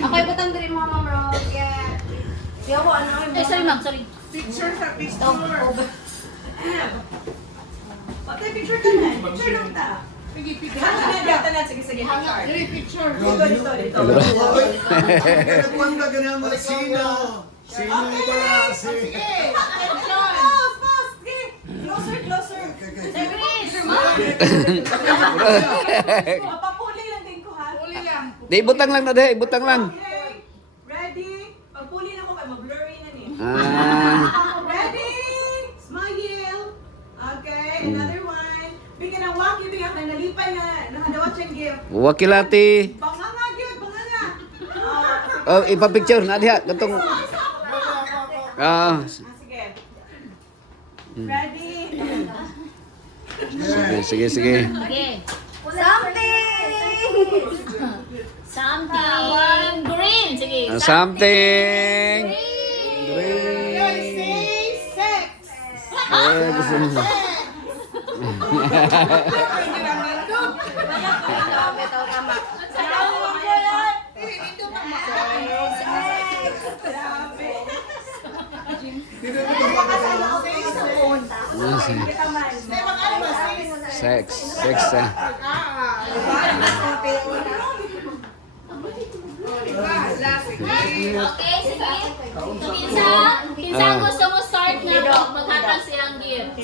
Ako'y butang diri mga Ma'am Rose. Yeah. Di ako ano. Eh, sorry ma'am, sorry. Picture sa picture. Over. Patay picture ka na. Picture lang ta. Sige, picture. Dito na. Sige, sige. Picture. Dito. Nagkuhan ka ganyan mga sino. Sino ito na? Pause, pause. Sige. Closer. Papapuli lang din ko ha. Puli lang. Di, ibutang lang na di, ibutang lang. Okay. Ready? Pagpuli na ko kay mag-blurry na ni. Ready? Smile. Okay, another one. Bigyan ng walk, bigyan ka nalipay na nakadawat siyang gift. Wakilati. Banganga, gift, banganga. Oh, ipapicture na diha. Katong... Ah, Sige. Ready? sige. Okay. Something. Something green. Sige. Something. Say sex. Eh, gusto mo. Sex. Okay, sige. Kinsa gusto mo start na maghatag silang gift?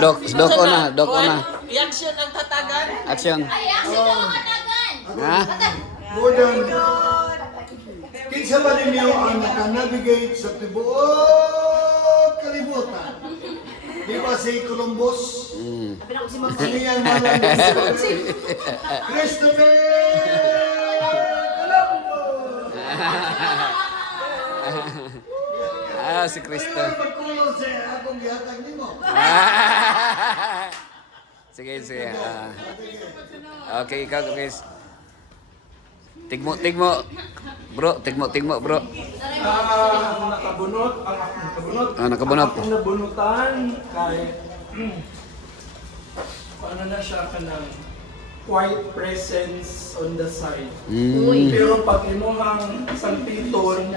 Dok ona. Reaction ang tatagan. Action. Ay, action na magatagan. Ha? Budon. Kinsa ba ninyo ang naka-navigate sa tibuok kalibutan? Di ba si Columbus? Ano yan mga Christopher Columbus! Si Cristo. Kaya magkulong siya akong gihatag nimo. Sige. Okay, ikaw, Chris. Tigmo. Bro, tigmo, bro. Nakabunot. Nakabunot. Ang nabunutan kay paano na siya kanang quiet presence on the side. Pero pag imuhang isang piton,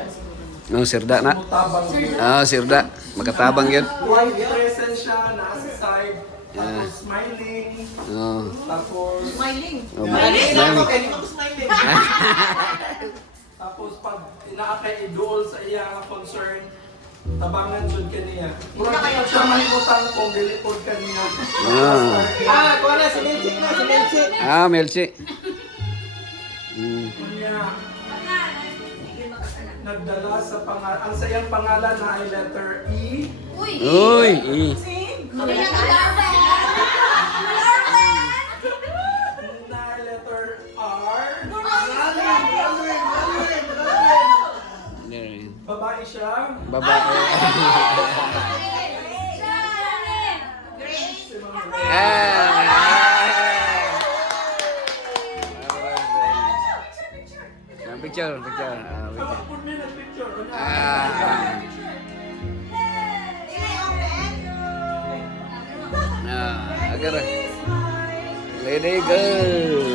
Sirda na. mutabang yun. Sirda. Makatabang yun. Quiet presence siya na sa side. Tapos smiling. Tapos Smiling. Smiling. Tapos pag inaakay idol sa iya nga concern, tabangan jud kaniya. Mura kayo siya mahimutang kung dilipod kaniya. Kuha na, sinilchik na, sinilchik. Melchi. Kunya, nagdala sa pangalan, ang sayang pangalan na ay letter E. Uy. Na ay letter R. Babae siya. Babae. Picture. Put me in a picture. Agar. Lady girl.